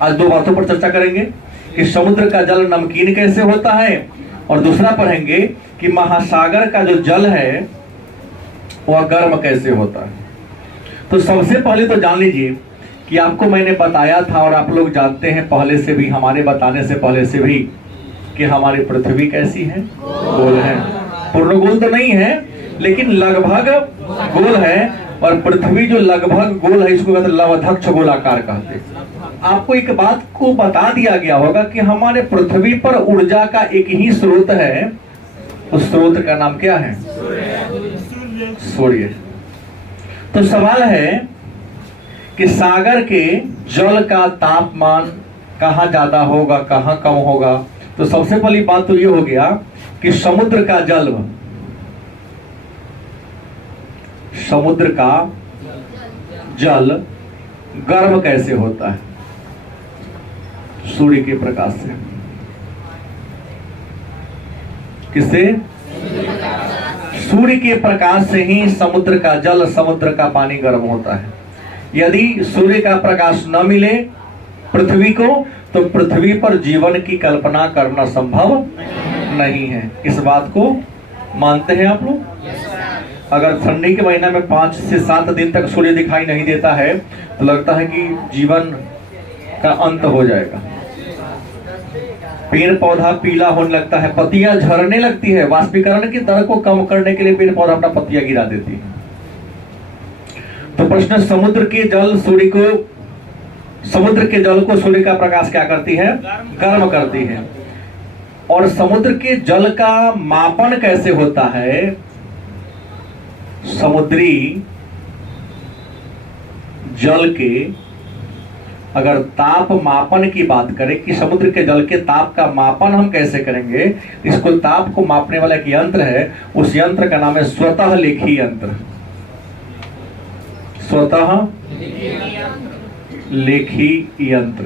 आज दो बातों पर चर्चा करेंगे कि समुद्र का जल नमकीन कैसे होता है, और दूसरा पढ़ेंगे कि महासागर का जो जल है वह गर्म कैसे होता है। तो सबसे पहले तो जान लीजिए कि आपको मैंने बताया था और आप लोग जानते हैं पहले से भी, हमारे बताने से पहले से भी, कि हमारी पृथ्वी कैसी है, गोल है। पूर्ण गोल तो नहीं है लेकिन लगभग गोल है, और पृथ्वी जो लगभग गोल है इसको कहते हैं लवधक्ष गोलाकार कहते हैं। आपको एक बात को बता दिया गया होगा कि हमारे पृथ्वी पर ऊर्जा का एक ही स्रोत है, उस स्रोत का नाम क्या है? सूर्य। तो सवाल है कि सागर के जल का तापमान कहाँ ज्यादा होगा, कहाँ कम होगा। तो सबसे पहली बात तो ये हो गया कि समुद्र का जल गर्म कैसे होता है? सूर्य के प्रकाश से। किससे? सूर्य के प्रकाश से ही समुद्र का जल, समुद्र का पानी गर्म होता है। यदि सूर्य का प्रकाश न मिले पृथ्वी को, तो पृथ्वी पर जीवन की कल्पना करना संभव नहीं है। इस बात को मानते हैं आप लोग? अगर ठंडी के महीना में 5 से 7 दिन तक सूर्य दिखाई नहीं देता है तो लगता है कि जीवन का अंत हो जाएगा। पेड़ पौधा पीला होने लगता है, पत्तियां झड़ने लगती है। वाष्पीकरण की दर को कम करने के लिए पेड़ पौधा अपना पत्तियां गिरा देती है। तो प्रश्न, समुद्र के जल को सूर्य का प्रकाश क्या करती है? गर्म करती है। और समुद्र के जल का मापन कैसे होता है? समुद्री जल के अगर ताप मापन की बात करें कि समुद्र के जल के ताप का मापन हम कैसे करेंगे, इसको ताप को मापने वाला एक यंत्र है, उस यंत्र का नाम है स्वतः लेखी यंत्र। स्वतः लेखी यंत्र।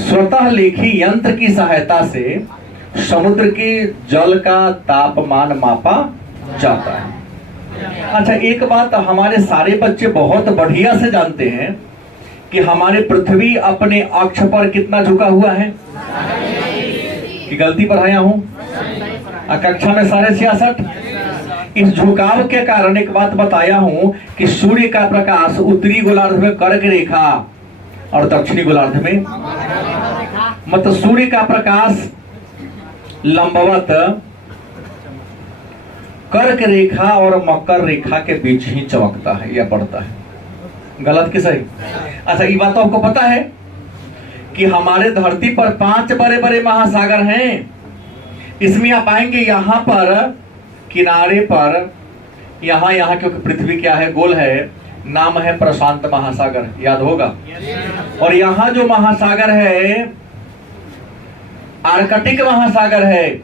स्वतः लेखी यंत्र की सहायता से समुद्र के जल का तापमान मापा जाता है। अच्छा, एक बात हमारे सारे बच्चे बहुत बढ़िया से जानते हैं कि हमारे पृथ्वी अपने अक्ष पर कितना झुका हुआ है। कि गलती पढ़ाया हूं? कक्षा में 66.5। इस झुकाव के कारण एक बात बताया हूं कि सूर्य का प्रकाश उत्तरी गोलार्ध में कर्क रेखा और दक्षिणी गोलार्ध में, मतलब सूर्य का प्रकाश लंबवत कर्क रेखा और मकर रेखा के बीच ही चमकता है या बढ़ता है। गलत कि सही? अच्छा, ये बात तो आपको पता है कि हमारे धरती पर 5 बड़े बड़े महासागर हैं। इसमें आप आएंगे यहाँ पर किनारे पर, यहाँ क्योंकि पृथ्वी क्या है, गोल है, नाम है प्रशांत महासागर, याद होगा। और यहाँ जो महासागर है आर्कटिक महासागर है,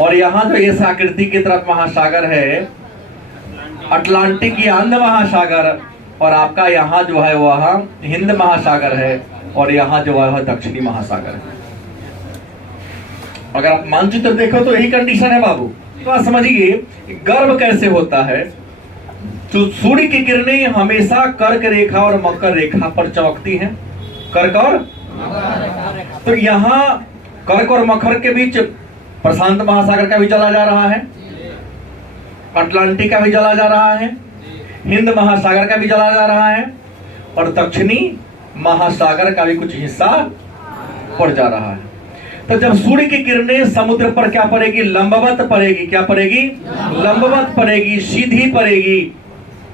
और यहाँ जो इस आकृति की तरफ महासागर है अटलांटिक या अंध महासागर, और आपका यहाँ जो है वह हिंद महासागर है, और यहाँ जो है दक्षिणी महासागर है। अगर आप मानचित्र देखो तो यही कंडीशन है बाबू। तो आप समझिए गर्म कैसे होता है। तो सूर्य की किरणें हमेशा कर्क रेखा और मकर रेखा पर चमकती हैं। कर्क और, तो यहाँ कर्क और मकर के बीच प्रशांत महासागर का भी चला जा रहा है, अटलांटिक का भी चला जा रहा है, हिंद महासागर का भी चला जा रहा है, और दक्षिणी महासागर का भी कुछ हिस्सा पड़ जा रहा है। तो जब सूर्य की किरणें समुद्र पर क्या पड़ेगी? लंबवत पड़ेगी। क्या पड़ेगी? लंबवत पड़ेगी, सीधी पड़ेगी।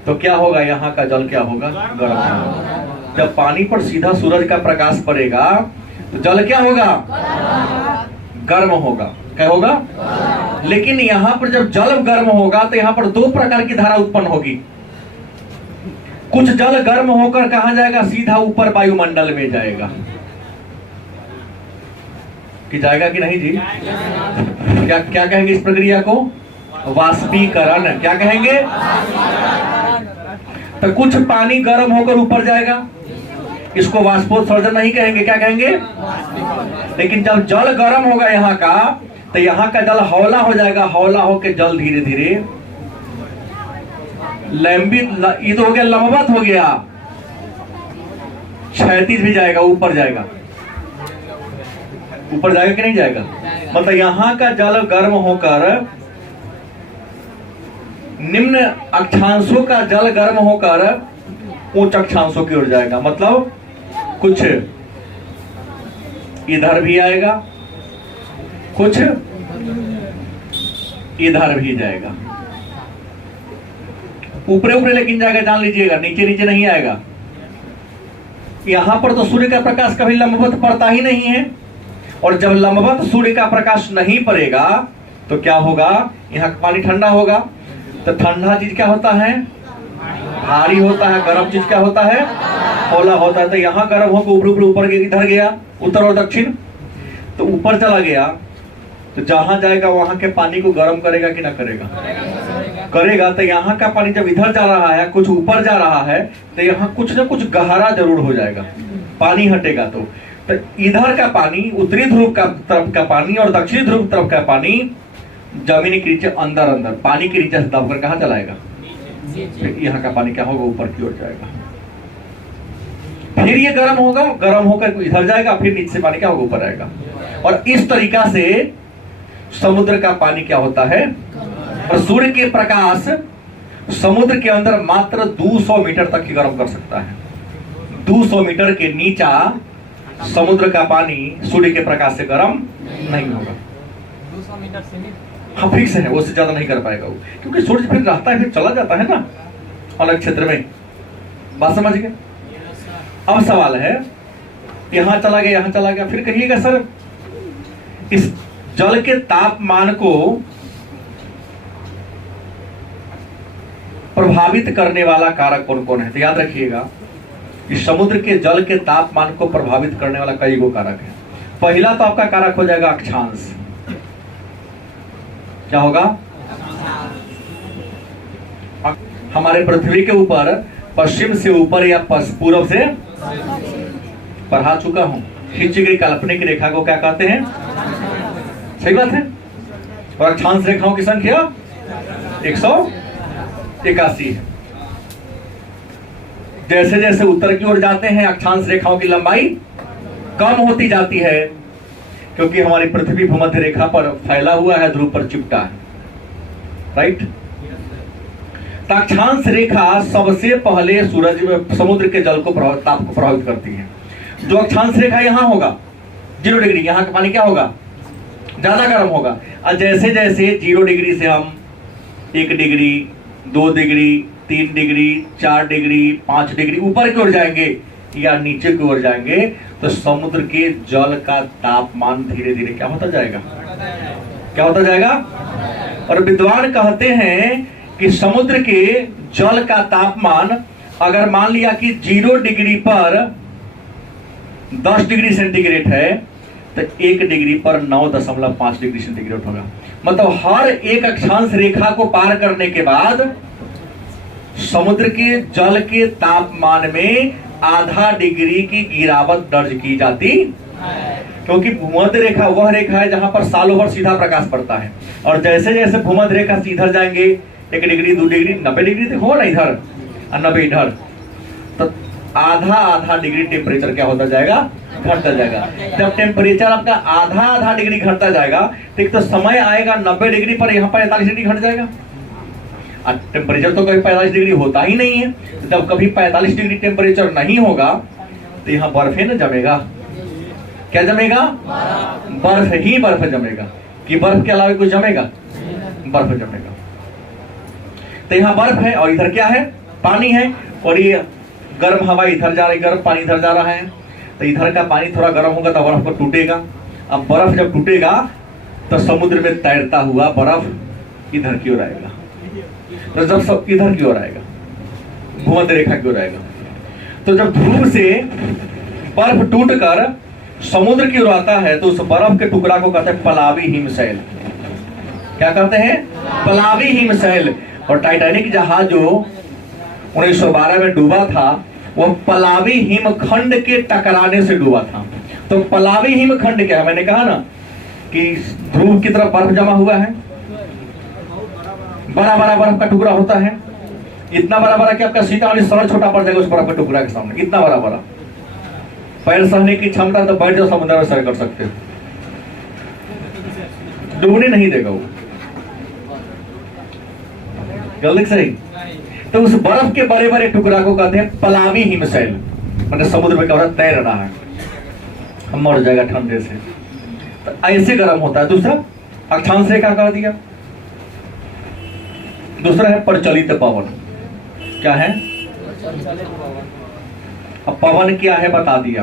तो क्या होगा? यहाँ का जल क्या होगा? गर्म होगा। जब पानी पर सीधा सूरज का प्रकाश पड़ेगा तो जल क्या होगा? गर्म होगा। क्या होगा? लेकिन यहाँ पर जब जल गर्म होगा तो यहाँ पर 2 प्रकार की धारा उत्पन्न होगी। कुछ जल गर्म होकर कहाँ जाएगा? सीधा ऊपर वायुमंडल में जाएगा। कि जाएगा कि नहीं जी? क्या कहेंगे इस प्रक्रिया को? वाष्पीकरण। क्या कहेंगे? तो कुछ पानी गर्म होकर ऊपर जाएगा, इसको वाष्पोत्सर्जन नहीं कहेंगे। क्या कहेंगे? लेकिन जब जल गर्म होगा यहाँ का, तो यहाँ का जल हौला हो जाएगा। हौला होकर जल धीरे धीरे लंबित, ये तो हो गया लंबवत हो गया। क्षैतिज भी जाएगा, ऊपर जाएगा, ऊपर जाएगा कि नहीं जाएगा? मतलब यहाँ का जल गर्म होकर निम्न अक्षांशों का जल गर्म होकर उच्च अक्षांशों की ओर जाएगा। मतलब कुछ इधर भी आएगा, कुछ इधर भी जाएगा, ऊपरे ऊपरे लेकिन जाएगा, जान लीजिएगा, नीचे नीचे नहीं आएगा। यहां पर तो सूर्य का प्रकाश कभी लंबवत पड़ता ही नहीं है, और जब लंबवत सूर्य का प्रकाश नहीं पड़ेगा तो क्या होगा? यहाँ पानी ठंडा होगा। तो ठंडा चीज क्या होता है? भारी होता है। गर्म चीज क्या होता है? हौला होता है। तो यहाँ गर्म होकर ऊपर ऊपर ऊपर इधर गया, उत्तर और दक्षिण, तो ऊपर चला गया, तो जहां जाएगा वहां के पानी को गर्म करेगा कि ना करेगा? करेगा। तो यहाँ का पानी जब इधर जा रहा है, कुछ ऊपर जा रहा है, तो यहाँ कुछ ना कुछ गहरा जरूर हो जाएगा, पानी हटेगा। तो इधर का पानी, उत्तरी ध्रुव का तरफ का पानी और दक्षिणी ध्रुव तरफ का पानी जमीन के नीचे अंदर अंदर पानी के नीचे से दबकर कहाँ चलाएगा? यहाँ का पानी क्या होगा? ऊपर की ओर जाएगा। फिर ये गर्म होगा, गर्म होकर इधर जाएगा, फिर नीचे से पानी क्या होगा? ऊपर आएगा। और इस तरीका से समुद्र का पानी क्या होता है? और सूर्य के प्रकाश समुद्र के अंदर मात्र 200 मीटर तक ही गर्म कर सकता है। 200 मीटर के नीचा समुद्र का पानी सूर्य के प्रकाश से गर्म नहीं होगा। 200 मीटर से हाँ, फिक्स है, उससे ज्यादा नहीं कर पाएगा वो, क्योंकि सूर्य फिर रहता है, फिर चला जाता है ना अलग क्षेत्र में। बात समझ गए? अब सवाल है, यहां चला गया, यहां चला गया, फिर कहिएगा सर इस जल के तापमान को प्रभावित करने वाला कारक कौन कौन है? तो याद रखिएगा, इस समुद्र के जल के तापमान को प्रभावित करने वाला कई गो कारक है। पहला तो आपका कारक हो जाएगा अक्षांश। क्या होगा? हमारे पृथ्वी के ऊपर पश्चिम से ऊपर या पूर्व से, पढ़ा चुका हूं, खींची गई काल्पनिक रेखा को क्या कहते हैं? सही बात है। और अक्षांश रेखाओं की संख्या 181 है। जैसे जैसे उत्तर की ओर जाते हैं अक्षांश रेखाओं की लंबाई कम होती जाती है, क्योंकि हमारी पृथ्वी भूमध्य रेखा पर फैला हुआ है, ध्रुव पर चिपटा है। राइट? तो अक्षांश रेखा सबसे पहले सूरज में समुद्र के जल को ताप को प्रभावित करती है। जो अक्षांश रेखा यहां होगा 0 डिग्री, यहां का पानी क्या होगा? ज्यादा गर्म होगा। और जैसे जैसे 0 डिग्री से हम 1 degree, 2 degree, 3 degree, 4 degree, 5 degree ऊपर की ओर जाएंगे या नीचे की ओर जाएंगे, तो समुद्र के जल का तापमान धीरे धीरे क्या होता जाएगा? क्या होता जाएगा? और विद्वान कहते हैं कि समुद्र के जल का तापमान अगर मान लिया कि 0 डिग्री पर 10 डिग्री सेंटीग्रेड है, तो 1 डिग्री पर 9.5 डिग्री सेंटीग्रेड होगा। मतलब हर एक अक्षांश रेखा को पार करने के बाद समुद्र के जल के तापमान में आधा डिग्री की गिरावट दर्ज की जाती, क्योंकि भूमध्य रेखा वह रेखा है जहां पर सालों भर सीधा प्रकाश पड़ता है। और जैसे जैसे भूमध्य रेखा से इधर जाएंगे 1 डिग्री, 2 डिग्री, 90 डिग्री तक हो ना इधर और 90 इधर, तो आधा डिग्री टेम्परेचर क्या होता जाएगा? घटता जाएगा। जब टेम्परेचर आपका आधा डिग्री घटता जाएगा, ठीक, तो समय आएगा 90 डिग्री पर यहाँ पर 45 डिग्री घट जाएगा। टेम्परेचर तो कभी 45 डिग्री होता ही नहीं है। जब कभी 45 डिग्री टेम्परेचर नहीं होगा तो यहाँ बर्फ ही ना जमेगा। क्या जमेगा? बर्फ ही बर्फ जमेगा। कि बर्फ के अलावा कुछ जमेगा? बर्फ जमेगा। तो यहाँ बर्फ है और इधर क्या है? पानी है। और ये गर्म हवा इधर जा रही, गर्म पानी इधर जा रहा है, तो इधर का पानी थोड़ा गर्म होगा तो बर्फ पर टूटेगा। अब बर्फ जब टूटेगा तो समुद्र में तैरता हुआ बर्फ इधर की ओर आएगा। तो जब सब इधर की ओर आएगा, भूमध्य रेखा की ओर आएगा, तो जब ध्रुव से बर्फ टूटकर समुद्र की ओर आता है तो उस बर्फ के टुकड़ा को कहते हैं पलावी हिमशैल। क्या कहते हैं? पलावी हिमशैल। और टाइटैनिक जहाज जो 1912 में डूबा था, वह पलावी हिमखंड के टकराने से डूबा था। तो पलावी हिमखंड क्या है? मैंने कहा ना कि ध्रुव की तरफ बर्फ जमा हुआ है, बड़ा बड़ा बर्फ का टुकड़ा होता है, इतना बड़ा बड़ा कि आपका सीता वाली सर छोटा पड़ जाएगा उस बर्फ के टुकड़ा के सामने, इतना बड़ा बड़ा। पैर सहने की क्षमता तो बैठ जाओ समुद्र में सर कर सकते हो, डूबने नहीं देगा वो। गलत सही। तो उस बर्फ के बड़े बड़े टुकड़ा को कहते हैं पलावी हिमशैल, मतलब समुद्र में क्या हो रहा है, तैर रहा है, हम मर जाएगा ठंडे से। तो ऐसे गर्म होता है। दूसरा अक्षांश रेखा कर दिया। दूसरा है प्रचलित पवन। क्या है? अब पवन क्या है बता दिया,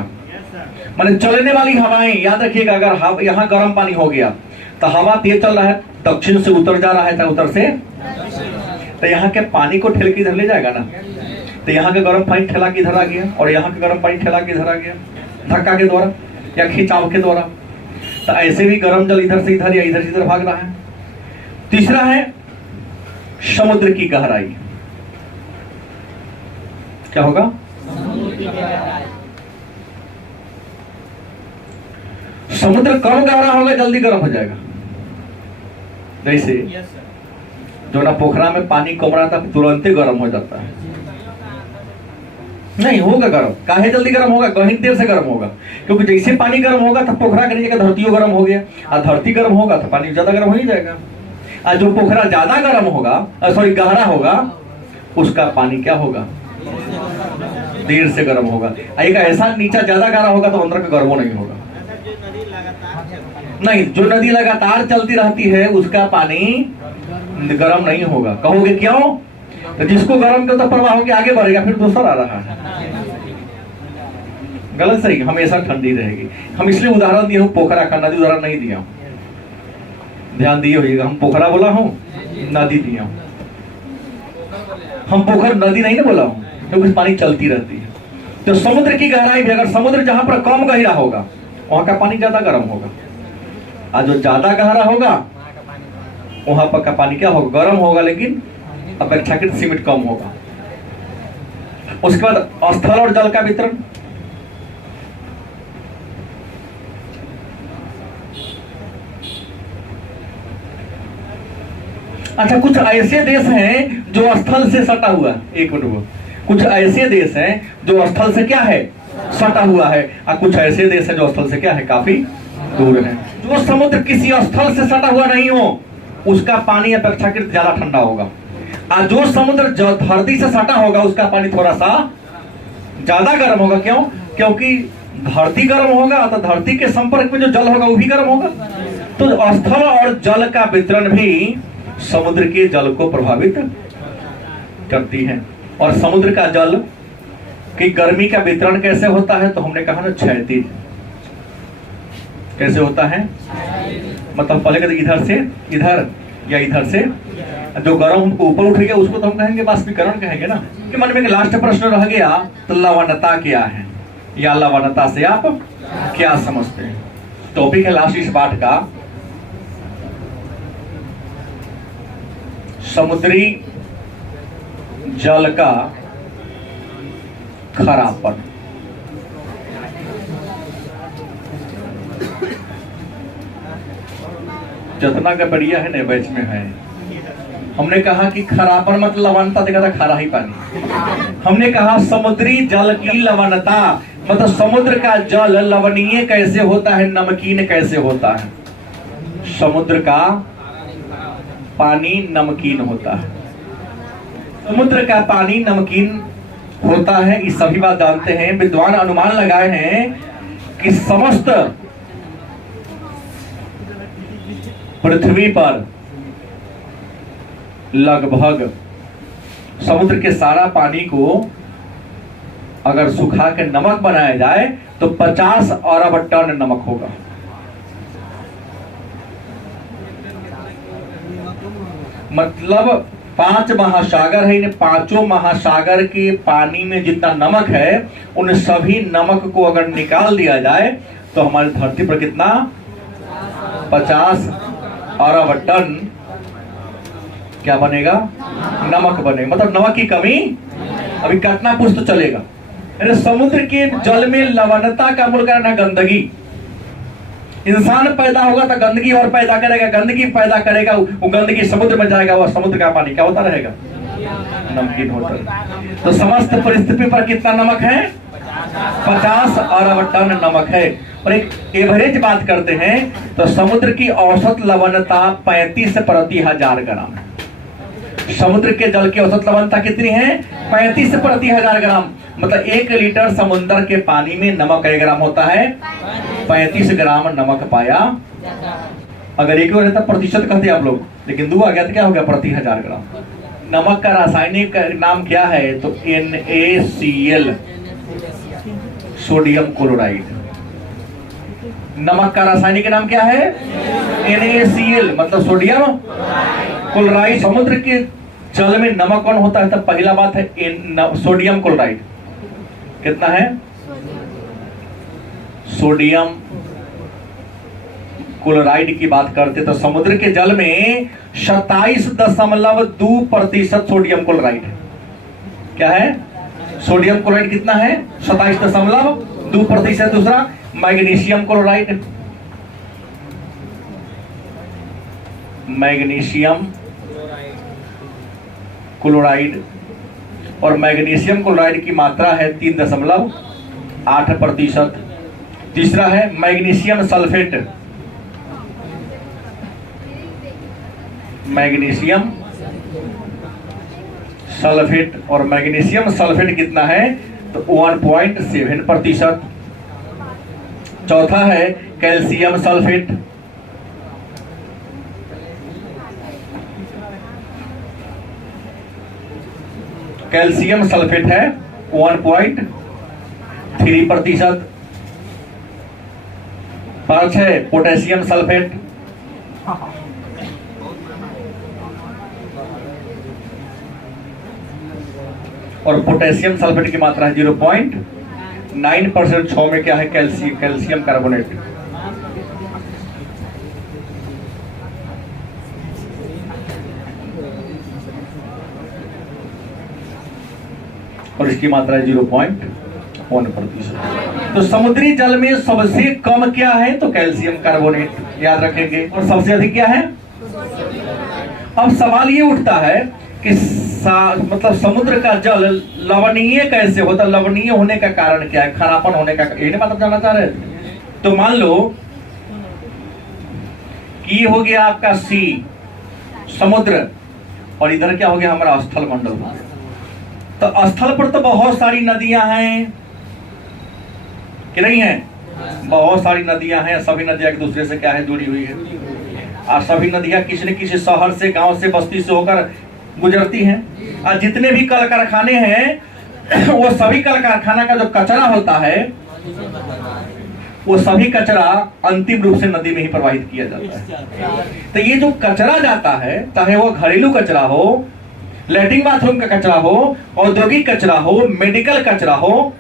माने चलने वाली हवाएं। याद रखिएगा, अगर यहाँ गर्म पानी हो गया तो हवा तेज चल रहा है, दक्षिण से उत्तर जा रहा है, उत्तर से, तो यहाँ के पानी को ठेल के इधर ले जाएगा ना। तो यहाँ का गर्म पानी ठेला के इधर आ गया और यहाँ का गर्म पानी ठेला के इधर आ गया, धक्का के द्वारा या खिंचाव के द्वारा। तो ऐसे भी गर्म जल इधर से इधर या इधर से इधर भाग रहा है। तीसरा है समुद्र की गहराई। क्या होगा? समुद्र कम गहरा होगा जल्दी गर्म हो जाएगा। जैसे जो ना पोखरा में पानी कम रहा था तुरंत ही गर्म हो जाता है। नहीं होगा गर्म, काहे जल्दी गर्म होगा? कहीं देर से गर्म होगा, क्योंकि जैसे पानी गर्म होगा तो पोखरा के नीचे का धरती गर्म हो गया, और धरती गर्म होगा तो पानी ज्यादा गर्म हो ही जाएगा। और जो पोखरा ज्यादा गर्म होगा, सॉरी गहरा होगा, उसका पानी क्या होगा? देर से गर्म होगा। एक ऐसा नीचा ज्यादा गहरा होगा तो अंदर का गर्म नहीं होगा। नहीं, जो नदी लगातार चलती रहती है उसका पानी गर्म नहीं होगा। कहोगे क्यों? तो जिसको गर्म करता प्रवाह होकर आगे बढ़ेगा, फिर दूसरा आ रहा है। गलत सही, हमेशा ठंडी रहेगी। हम इसलिए उदाहरण दिए हूं पोखरा का, नदी उदाहरण नहीं दिया। ध्यान दिए होइएगा, हम पोखरा बोला हूं, नदी दिया हूं। हम पोखर नदी नहीं ना बोला हूं, क्योंकि पानी चलती रहती है। तो समुद्र की गहराई भी, अगर समुद्र जहां पर कम गहरा होगा वहां का पानी ज्यादा गर्म होगा, और जो ज्यादा गहरा होगा वहां पर का पानी क्या होगा? गर्म होगा, लेकिन अपेक्षाकृत सीमित कम होगा। उसके बाद स्थल और जल का वितरण। अच्छा, कुछ ऐसे देश हैं जो स्थल से सटा हुआ है। एक मिनट, कुछ ऐसे देश हैं जो स्थल से क्या है? सटा हुआ है, और कुछ ऐसे देश हैं जो स्थल से क्या है? काफी दूर है। जो समुद्र किसी स्थल से सटा हुआ नहीं हो उसका पानी अपेक्षाकृत ज्यादा ठंडा होगा, और जो समुद्र धरती से सटा होगा उसका पानी थोड़ा सा ज्यादा गर्म होगा। क्यों? क्योंकि धरती गर्म होगा तो धरती के संपर्क में जो जल होगा वो भी गर्म होगा। तो स्थल और जल का वितरण भी समुद्र के जल को प्रभावित करती है। और समुद्र का जल की गर्मी का वितरण कैसे होता है? तो हमने कहा ना, क्षैतिज। कैसे होता है? मतलब पहले कहते इधर से इधर या इधर से, जो गर्म हमको ऊपर उठ गया उसको तो हम कहेंगे बाष्पीकरण कहेंगे ना। कि मन में लास्ट प्रश्न रह गया, तो लवणता क्या है, या लवणता से आप क्या समझते हैं? टॉपिक है लास्ट इस पाठ का, समुद्री जल का खरापन। जितना का बढ़िया है ना बैच में है। हमने कहा कि खरापन मतलब लवणता, देखा था खारा ही पानी। हमने कहा समुद्री जल की लवणता मतलब समुद्र का जल लवणीय कैसे होता है, नमकीन कैसे होता है। समुद्र का पानी नमकीन होता है, समुद्र का पानी नमकीन होता है। ये सभी बात जानते हैं। विद्वान अनुमान लगाए हैं कि समस्त पृथ्वी पर लगभग समुद्र के सारा पानी को अगर सुखा के नमक बनाया जाए तो 50 अरब टन नमक होगा। मतलब 5 महासागर है, इन 5 महासागर के पानी में जितना नमक है उन सभी नमक को अगर निकाल दिया जाए तो हमारी धरती पर कितना 50 अरब टन क्या बनेगा? नमक बनेगा। मतलब नमक की कमी अभी कितना पुष्ट तो चलेगा। समुद्र के जल में लवणता का मूल कारण है गंदगी। इंसान पैदा होगा तो गंदगी और पैदा करेगा, गंदगी पैदा करेगा, वो गंदगी समुद्र में जाएगा, वह समुद्र का पानी क्या होता रहेगा? नमकीन होता है। तो समस्त परिस्थिति पर कितना नमक है? 50 अरब टन नमक है। और एक एवरेज बात करते हैं तो समुद्र की औसत लवणता 35 प्रति 1000 ग्राम है। समुद्र के जल की औसत लवणता कितनी है? 35 प्रति 1000 ग्राम। मतलब 1 लीटर समुद्र के पानी में नमक कै ग्राम होता है? 35 ग्राम नमक पाया। अगर एक रहता प्रतिशत कहते आप लोग, लेकिन 2 आ गया तो क्या हो गया? प्रति 1000 ग्राम। नमक का रासायनिक नाम क्या है? तो NaCl, सोडियम क्लोराइड। नमक का रासायनिक नाम क्या है? NaCl, मतलब सोडियम क्लोराइड। समुद्र के जल में नमक कौन होता है? तब पहला बात है सोडियम क्लोराइड। कितना है? सोडियम क्लोराइड की बात करते तो समुद्र के जल में 27.2% सोडियम क्लोराइड है। क्या है? सोडियम क्लोराइड कितना है? 27.2%। दूसरा मैग्नीशियम क्लोराइड, मैग्नीशियम क्लोराइड, और मैग्नीशियम क्लोराइड की मात्रा है 3.8%। तीसरा है मैग्नीशियम सल्फेट, मैग्नीशियम सल्फेट, और मैग्नीशियम सल्फेट कितना है? तो 1.7%। चौथा है कैल्शियम सल्फेट, कैल्शियम सल्फेट है 1.3%। 5 है पोटेशियम सल्फेट, और पोटेशियम सल्फेट की मात्रा है 0.9%। 6 में क्या है? Calcium carbonate. और इसकी मात्रा है 0.1%। तो समुद्री जल में सबसे कम क्या है? तो कैल्शियम कार्बोनेट, याद रखेंगे। और सबसे अधिक क्या है? अब सवाल ये उठता है कि मतलब समुद्र का जल लवणीय कैसे होता? लवणीय होने का कारण क्या है? खरापन होने का, यही मतलब जानना चाह रहे थे। तो मान लो कि हो गया आपका सी, समुद्र, और इधर क्या हो गया? हमारा स्थल मंडल। तो स्थल पर तो बहुत सारी नदियां हैं कि नहीं है? बहुत सारी नदियां हैं। सभी नदियां एक दूसरे से क्या है? जुड़ी हुई है। और सभी नदियां किसी न किसी शहर से, गांव से, बस्ती से होकर गुजरती हैं। और जितने भी कल कारखाने हैं वो सभी कल कारखाना का जो कचरा होता है वो सभी कचरा अंतिम रूप से नदी में ही प्रवाहित किया जाता है। तो ये जो कचरा जाता है, चाहे वो घरेलू कचरा हो, लैट्रिन बाथरूम का कचरा हो, औद्योगिक कचरा हो, मेडिकल कचरा हो,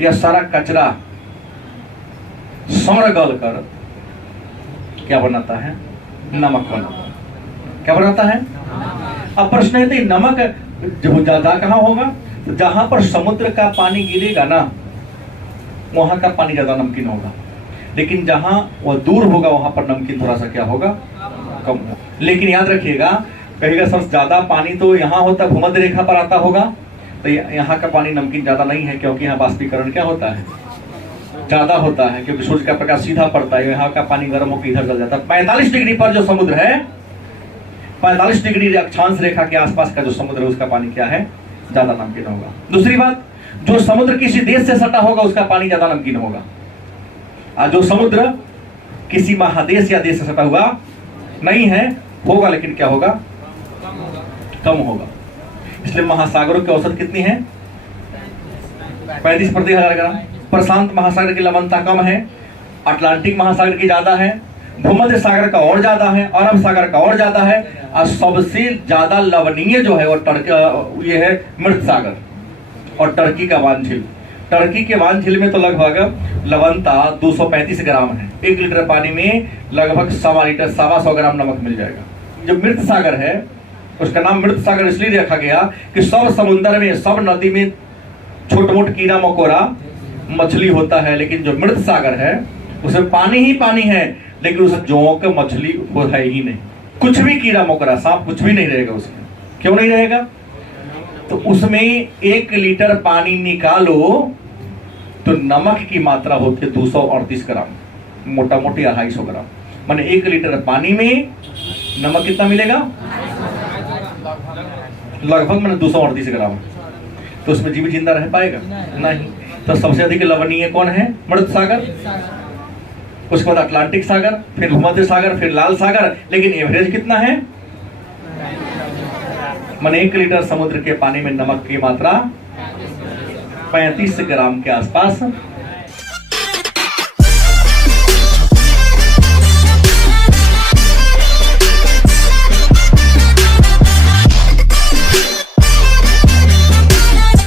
यह सारा कचरा सड़ गल कर क्या बनाता है? नमक बनाता है। क्या बनाता है? अब प्रश्न है तो नमक जो ज्यादा कहां होगा? तो जहां पर समुद्र का पानी गिरेगा ना, वहां का पानी ज्यादा नमकीन होगा। लेकिन जहां वो दूर होगा वहां पर नमकीन थोड़ा सा क्या होगा? कम होगा। लेकिन याद रखिएगा, कहेगा सर ज्यादा पानी तो यहाँ होता, भूमध्य रेखा पर आता होगा, तो यहाँ का पानी नमकीन ज्यादा नहीं है, क्योंकि यहाँ बाष्पीकरण क्या होता है? ज्यादा होता है, क्योंकि सूर्य का प्रकाश सीधा पड़ता है। यहाँ का पानी गर्म होकर इधर चल जाता है। 45 डिग्री पर जो समुद्र है, 45 डिग्री अक्षांश रेखा के आसपास का जो समुद्र है, उसका पानी क्या है? ज्यादा नमकीन होगा। दूसरी बात, जो समुद्र किसी देश से सटा होगा उसका पानी ज्यादा नमकीन होगा, और जो समुद्र किसी महादेश या देश से सटा हुआ नहीं है, होगा, लेकिन क्या होगा? कम होगा। इसलिए महासागरों की औसत कितनी है? 35 प्रति 1000 ग्राम। प्रशांत महासागर की लवणता कम है, अटलांटिक महासागर की ज्यादा है, भूमध्य सागर का और ज्यादा है, अरब सागर का और ज्यादा है, और सबसे ज्यादा लवणीय जो है वो ये है मृत सागर और टर्की का वांझिल। टर्की के वांझिल में तो लगभग लवणता 235 ग्राम है। 1 लीटर पानी में लगभग 1.25 ग्राम नमक मिल जाएगा। जो मृत सागर है उसका नाम मृत सागर इसलिए रखा गया कि सब समुद्र में, सब नदी में छोट मोट कीड़ा मकोड़ा मछली होता है, लेकिन जो मृत सागर है उसमें पानी ही पानी है, लेकिन उस जोंक मछली वो है ही नहीं। कुछ भी कीड़ा मकोड़ा, सांप, कुछ भी नहीं रहेगा उसमें। क्यों नहीं रहेगा? तो उसमें 1 लीटर पानी निकालो तो नमक की मात्रा होती है 238 ग्राम, मोटा मोटी 250 ग्राम। माने 1 लीटर पानी में नमक कितना मिलेगा? लगभग मैंने 238 ग्राम। तो उसमें जीव जिंदा रह पाएगा? नहीं। तो सबसे अधिक लवणीय कौन है? मृत सागर, उसके बाद अटलांटिक सागर, फिर भूमध्य सागर, फिर लाल सागर। लेकिन एवरेज कितना है? माने 1 लीटर समुद्र के पानी में नमक की मात्रा 35 ग्राम के आसपास